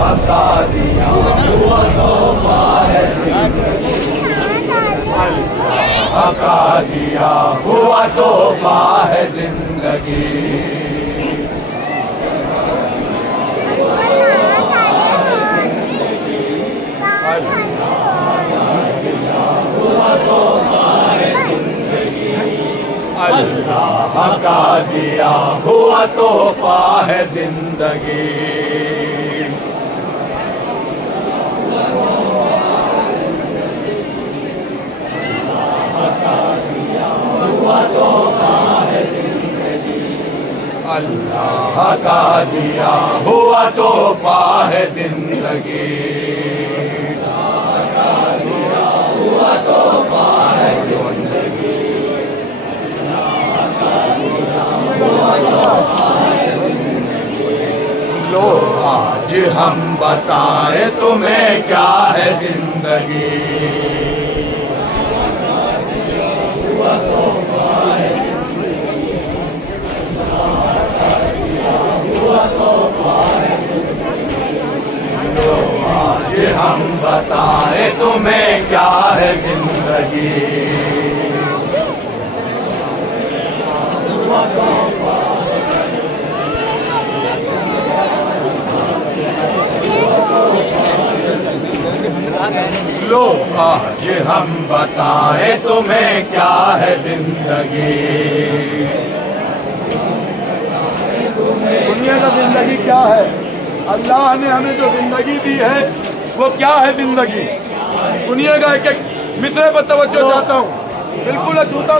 हका दिया हुआ तोहफा है हका दिया हुआ तोहफा है जिंदगी अल्लाह का दिया हुआ तोहफा है जिंदगी अल्लाह का दिया हुआ तोहफा है जिंदगी लो आज हम बताए तुम्हें क्या है जिंदगी आज हम बताए तुम्हें क्या है जिंदगी लो आज हम बताए तुम्हें क्या है जिंदगी दुनिया का जिंदगी क्या है अल्लाह ने हमें जो जिंदगी दी है वो क्या है जिंदगी दुनिया का एक एक मिसरे पर तवज्जो चाहता हूँ बिल्कुल अछूता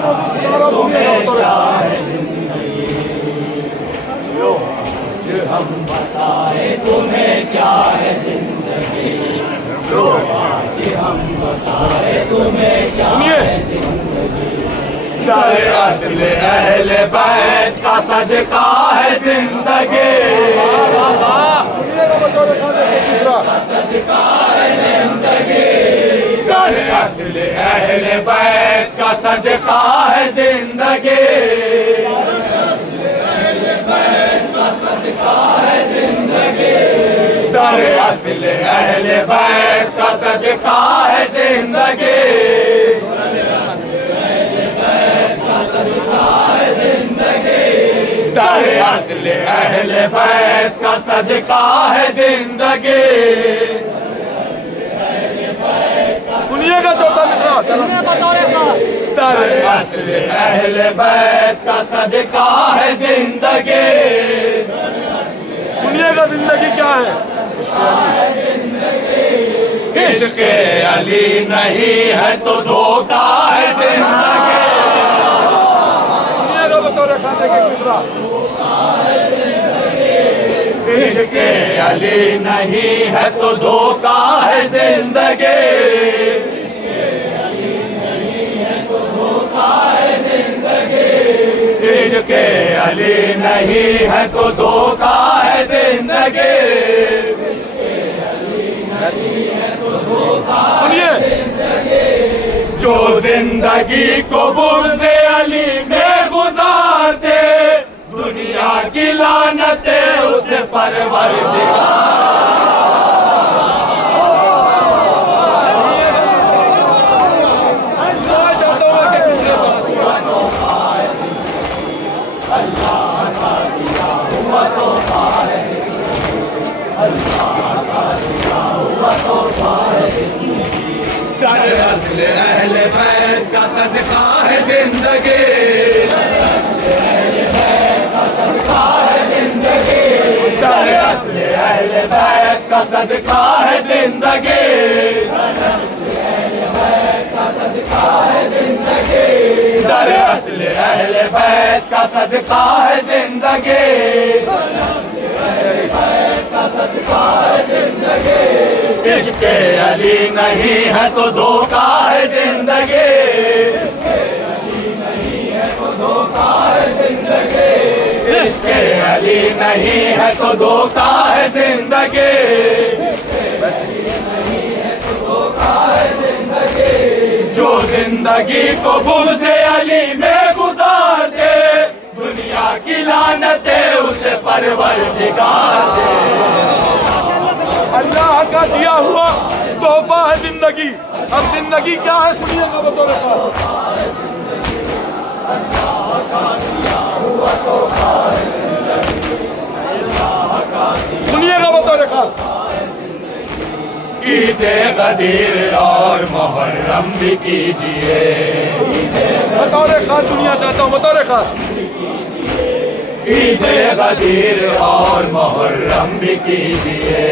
हम बताए तुम्हें क्या है जिंदगी लो आज हम बताए तुम्हें क्या है जिंदगी दर असल अहले बैत का सदका है जिंदगी सदका है जिंदगी दर असल अहले बैत का सदका है जिंदगी दर असल अहले बैत का सदका है जिंदगी दर असल अहले बैत का सदका है जिंदगी दुनिया का चौथा मिसरा दर असल अहले बैत का सदका है जिंदगी दुनिया का जिंदगी क्या है इश्क़ अली नहीं है तो धोखा है जिंदगी दुनिया का बतौर खाते के मिसरा इश्क़ अली नहीं है तो धोखा है जिंदगी इश्क़ अली नहीं है तो धोखा है जिंदगी सुनिए जो जिंदगी को बुर्ज़े अली में गुजार दे दुनिया की लानते उसे परवरदिगार दर असल अहले बैत का सदका है जिंदगी दर असल अहले बैत का सदका है जिंदगी दर असल अहले बैत का सदका है जिंदगी दर असल अहले बैत का सदका है जिंदगी इश्क़ अली नहीं है तो धोखा है जिंदगी इश्क़ अली नहीं है तो धोखा है जिंदगी जो जिंदगी को बुर्ज़े अली में गुजार दे दुनिया की लानते उसे परवरदिगार दे अल्लाह का दिया हुआ तोहफा है जिंदगी। अब जिंदगी क्या है सुनिएगा बतौर खास। सुनिएगा बतौर खास। ईद गदीर और मुहर्रम भी कीजिए। बतौर खास दुनिया चाहता हूँ बतौर खास। ईद गदीर और मुहर्रम भी कीजिए।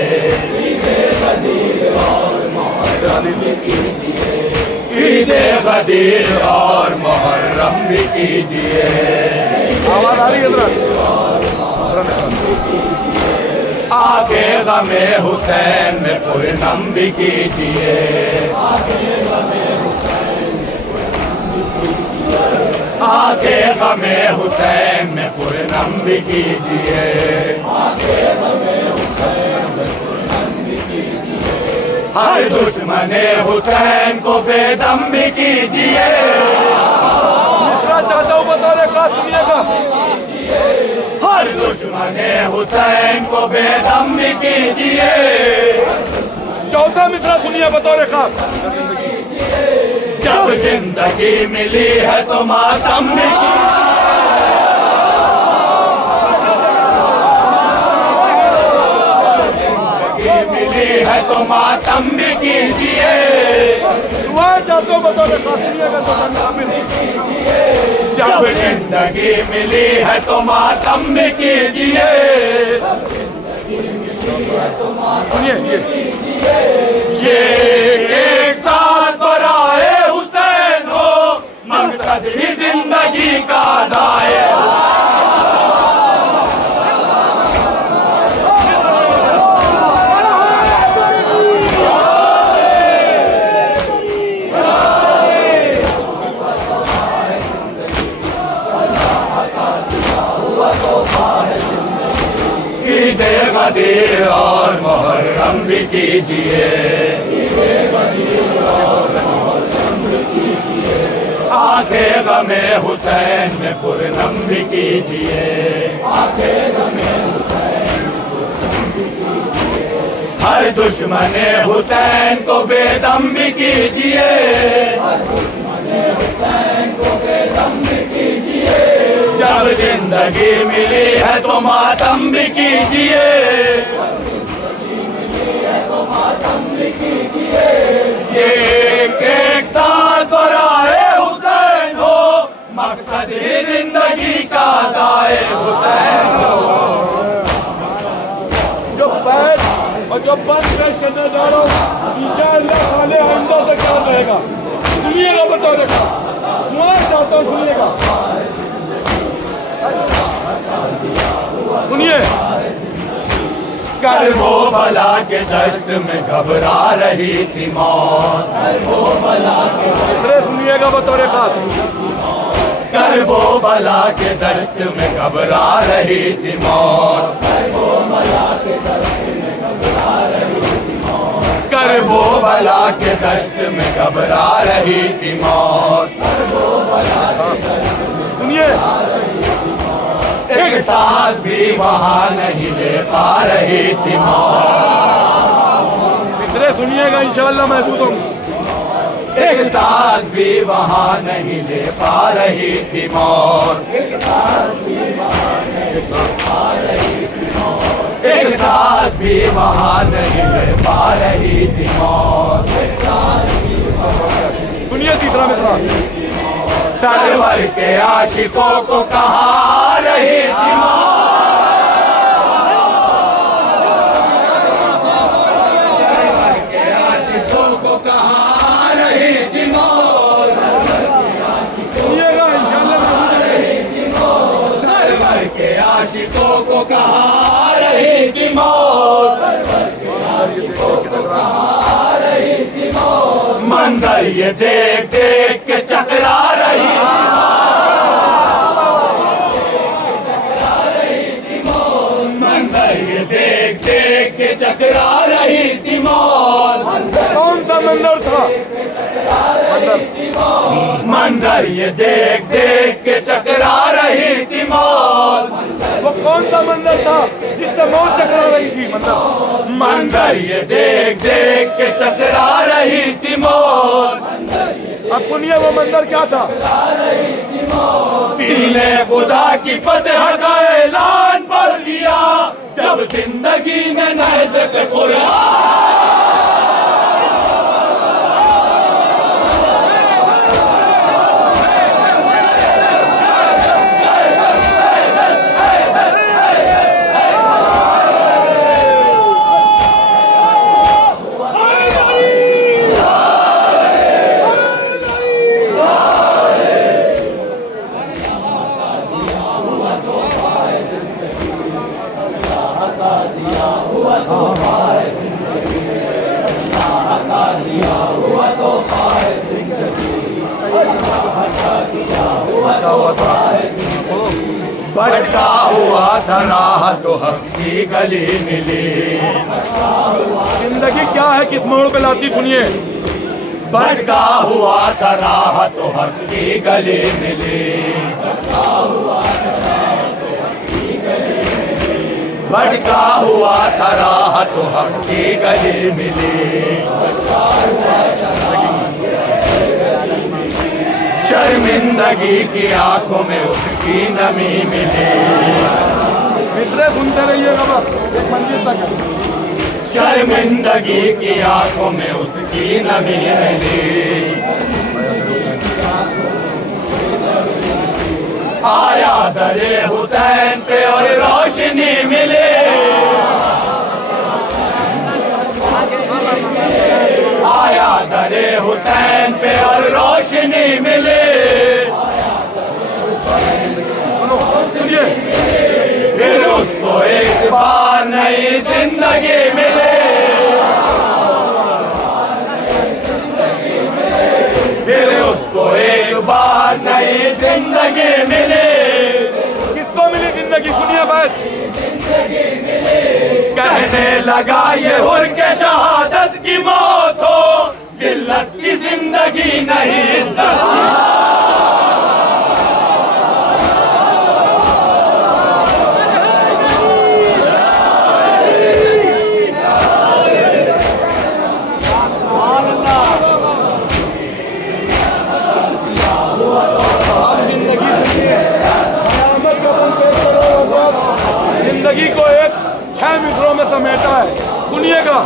ईद गदीर और मुहर्रम भी कीजिए। ईद गदीर और मुहर्रम भी कीजिए। आवाज आ रही है आके गमे हुसैन में पुरनम भी कीजिए। आके गमे हुसैन में पुरनम भी कीजिए। हर दुश्मने हुसैन को बेदम भी कीजिए। मिश्रा चाहता हूँ बतौर खास सुनिएगा। हर दुश्मने हुसैन को बेदम भी कीजिए। चौथा मिश्रा सुनिए बतौर खास। जब जिंदगी मिली है तो मातम भी मिली है तो मातम भी कीजिए। दुआ चाहता हूँ बतौर खास सुनिएगा तो जब जिंदगी मिली है तो मातम भी कीजिए। सुनिए ये एक साथ बराए हुसैन हो, मकसद ही जिंदगी का दाए। ईद गदीर और मुहर्रम भी कीजिए। आखे गमे हुसैन में पुरनम भी कीजिए। हर दुश्मने हुसैन को बेदम भी कीजिए। जब जिंदगी मिली है तो मातम भी कीजिए। ये एक साथ बराए हुसैन हो, मकसद ही जिंदगी का दाए हुसैन हो। जो बैठ और जो बंद पेश करने जा रहा हूँ इंशाअल्लाह साले आइंदा से क्या रहेगा सुनिएगा बतौर खास। दुआ चाहता हूँ सुनिएगा। सुनिए करबो बला के दश्त में घबरा रही थी मौत। दूसरे सुनिएगा बतौर खास। करबो बला के दश्त में घबरा रही थी मौत। करबो बला के दश्त में घबरा रही थी मौत। सुनिए एक सांस भी वहाँ नहीं ले पा रही थी मौत। दूसरे सुनिएगा इंशाअल्लाह महफूज हूँ। एक सांस भी वहाँ नहीं ले पा रही थी मौत। एक सांस भी वहाँ नहीं ले पा रही थी मौत। सुनिए तीसरा मिसरा। सरवर के आशिकों को कहा रही थी मौत। सरवर के आशिकों को कहा रही थी मौत। सुनिएगा इंशाअल्लाह। सरवर के आशिकों को कहा रही थी मौत। मंजर ये देख देख के चकरा रही थी। मंजर ये देख देख के चकरा रही थी मौत। कौन सा मंजर था? मंजर ये देख देख के चकरा रही थी मौत। वो कौन सा मंजर था जिससे मौत चकरा रही थी? मतलब मंजर ये देख देख के चकरा रही थी मौत। अब सुनिए वो मंजर क्या था। तीने खुदा की फतह का ऐलान पढ़ लिया जब जिंदगी में नज़्क़ कुरान। भटका हुआ था राह तो हक की गली मिली। जिंदगी क्या है किस मोड़ पे लाती सुनिए। भटका हुआ था राह तो हक की गली मिली। भटका हुआ था राह तो हक की गली मिली। शर्मिंदगी की आंखों में उसकी नमी मिली। मित्रे सुनते रहिएगा बस एक मंजिल तक है। शर्मिंदगी की आंखों में उसकी नमी मिली। आया दरे हुसैन पे और रोशनी मिले। आया दरे हुसैन पे और रोशनी मिले। सुनिए फिर उसको एक बार नई जिंदगी मिले। फिर उसको एक बार नई जिंदगी मिले। किसको मिली जिंदगी सुनिए बात। कहने लगा ये हुर के शहादत की मौत हो, जिल्लत की जिंदगी नहीं इज्जत। जिंदगी को एक 6 मित्रों में समेटा है। सुनिएगा।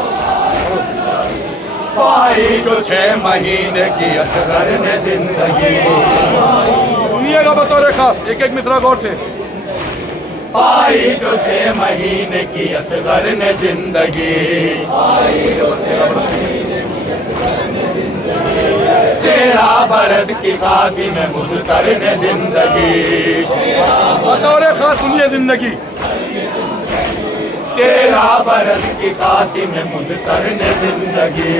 पाई जो 6 महीने की असगर ने जिंदगी। सुनिएगा बतौर खास एक एक मिसरा गौर से। पाई जो 6 महीने की असगर ने जिंदगी। 13 बरस की काशी में मुझतर ने जिंदगी। बतौर खास सुनिए जिंदगी। 13 बरस की काशी में मुझतर ने जिंदगी।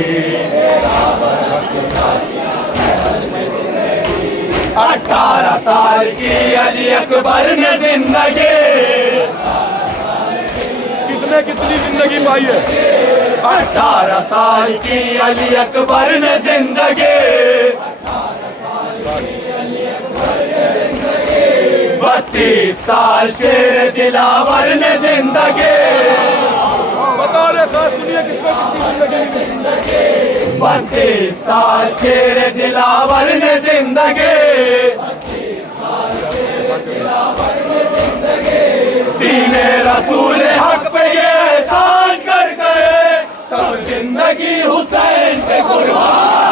18 साल की अली अकबर ने जिंदगी। किसने कितनी जिंदगी पाई है। 18 साल की अली अकबर ने जिंदगी। 32 साल शेर दिलावर ने जिंदगी। बतौर खास सुनिए किसको कितनी जिंदगी। 32 साल शेर दिलावर ने जिंदगी। दीने रसूल हक पे ये एहसान कर गए, सब जिंदगी हुसैन पे कुर्बान।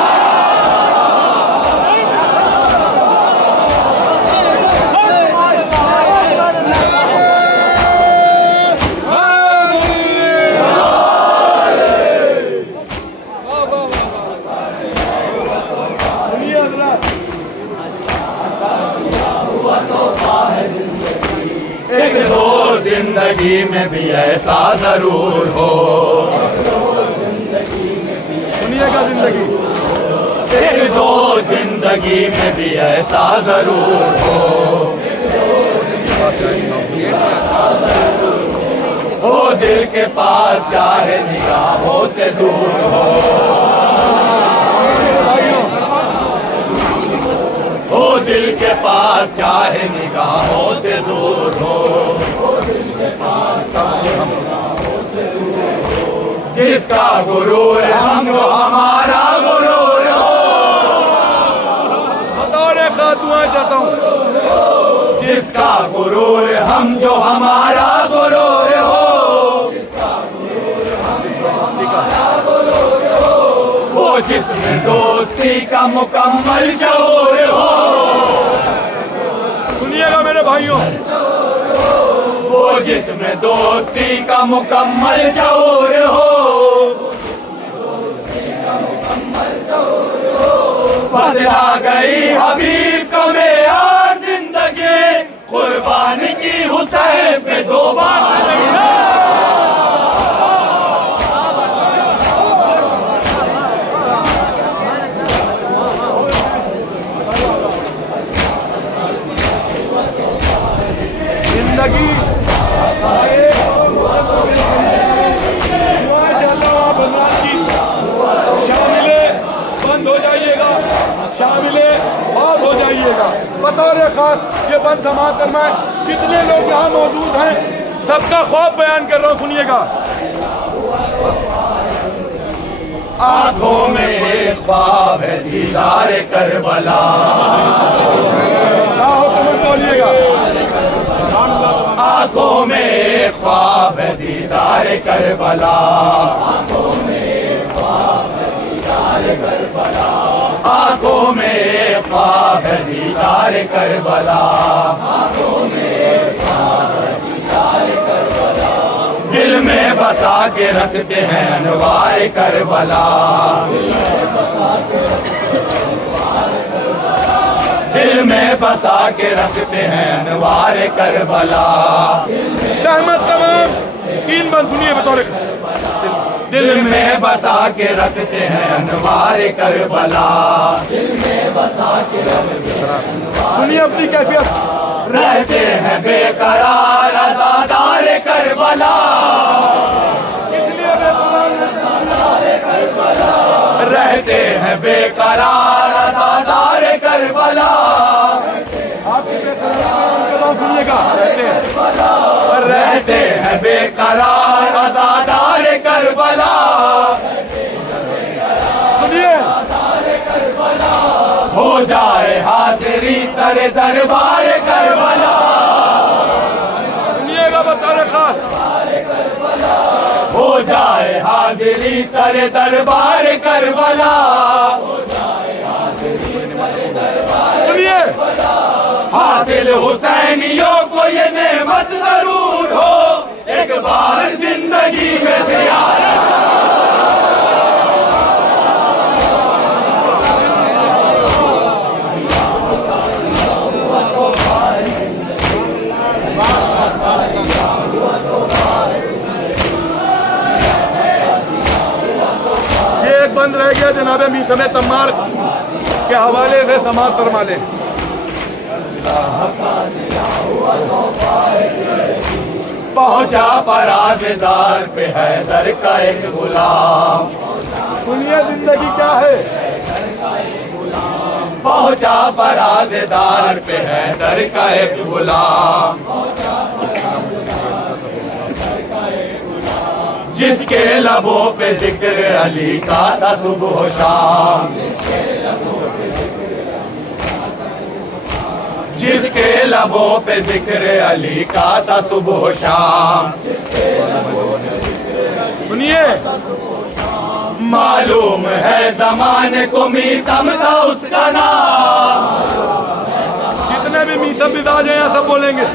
एक दो जिंदगी में भी ऐसा जरूर हो। सुनिएगा जिंदगी। एक दो जिंदगी में भी ऐसा जरूर हो दिल के पास चाहे निगाहों से दूर हो दिल के पास चाहे निगाहों से दूर हो। जिसका गुरूर हम जो हमारा गुरूर हो। बतौर खास दुआएं चाहता हूँ। जिसका गुरूर हम जो हमारा गुरूर हो। वो जिसमें दोस्ती का मुकम्मल शऊर हो। सुनिएगा मेरे भाइयों, वो जिसमें दोस्ती का मुकम्मल शऊर हो। बदला गई हबीब का मेयार जिंदगी, कुर्बानी की हुसैन पे दोबारा जिंदगी शामिले बंद हो जाइएगा, शामिले ख्वाब हो जाइएगा। बतौर खास ये बंद समाप्त करना है। जितने लोग यहाँ मौजूद हैं सबका ख्वाब बयान कर रहा हूँ, सुनिएगा। आंखों में एक ख्वाब है दीदार करबला। बोलिएगा। आंखों में एक ख्वाब है दीदार करबला। आंखों में एक ख्वाब है दीदार करबला। आंखों में एक ख्वाब है दीदार करबला। आंखों में एक ख्वाब है दीदार करबला। दिल में बसा के रखते हैं अनवार करबला। दिल में बसा के रखते हैं अनवार करबला। सहमत तमाम तीन बंद सुनिए बतौर दिल में बसा के रखते हैं अनवार करबला। दिल में बसा के रखते हैं। सुनिए अपनी कैफियत। रहते हैं बेकरार आज़ादार करबला। रहते हैं बेकरार आज़ादार करबला। सुनिएगा। रहते हैं बेकरार आज़ादार करबला। सुनिए। हो जाए हाजिरी सरे दरबार करबला। सुनिएगा बतौर खास। हो जाए हाजिरी सरे दरबार करबला। सुनिए। हासिल हुसैनियों को ये नेमत जरूर हो, एक बार जिंदगी में ज़ियारत। ये एक बंद रह गया जनाबे मीसम तम्मार के हवाले से समाज फरमा लें। पहुंचा फराज़दार पे हैदर का एक गुलाम। सुनिए जिंदगी क्या है। पहुंचा फराज़दार पे हैदर का एक गुलाम। जिसके लबों पे जिक्र अली का था सुबह शाम। जिसके लबों पे जिक्र अली का था सुबह शाम। सुनिए। मालूम है ज़माने को मीसम था उसका नाम। जितने भी मीसम मिजाज हैं यहाँ सब बोलेंगे।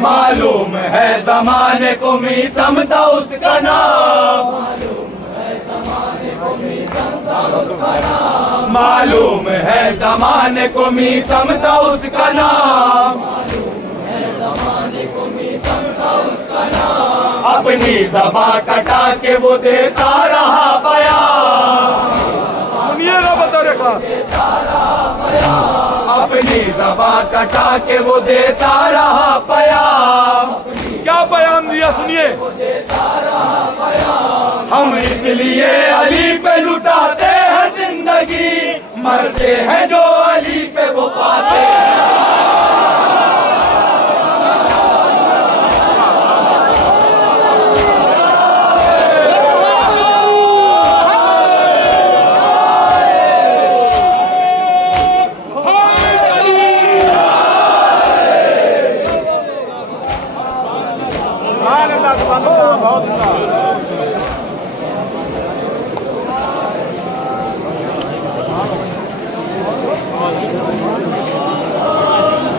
मालूम है ज़माने को मीसम था उसका नाम। मालूम है ज़माने को मीसम था उसका नाम। अपनी ज़बां कटा के वो देता रहा बयान। सुनिएगा बतौर खास। अपनी ज़बां कटा के वो देता रहा बयान। क्या बयान दिया सुनिए। हम इसलिए अली पे लुटाते हैं जिंदगी, मरते हैं जो अली पे वो पाते हैं। सुभान अल्लाह बहुत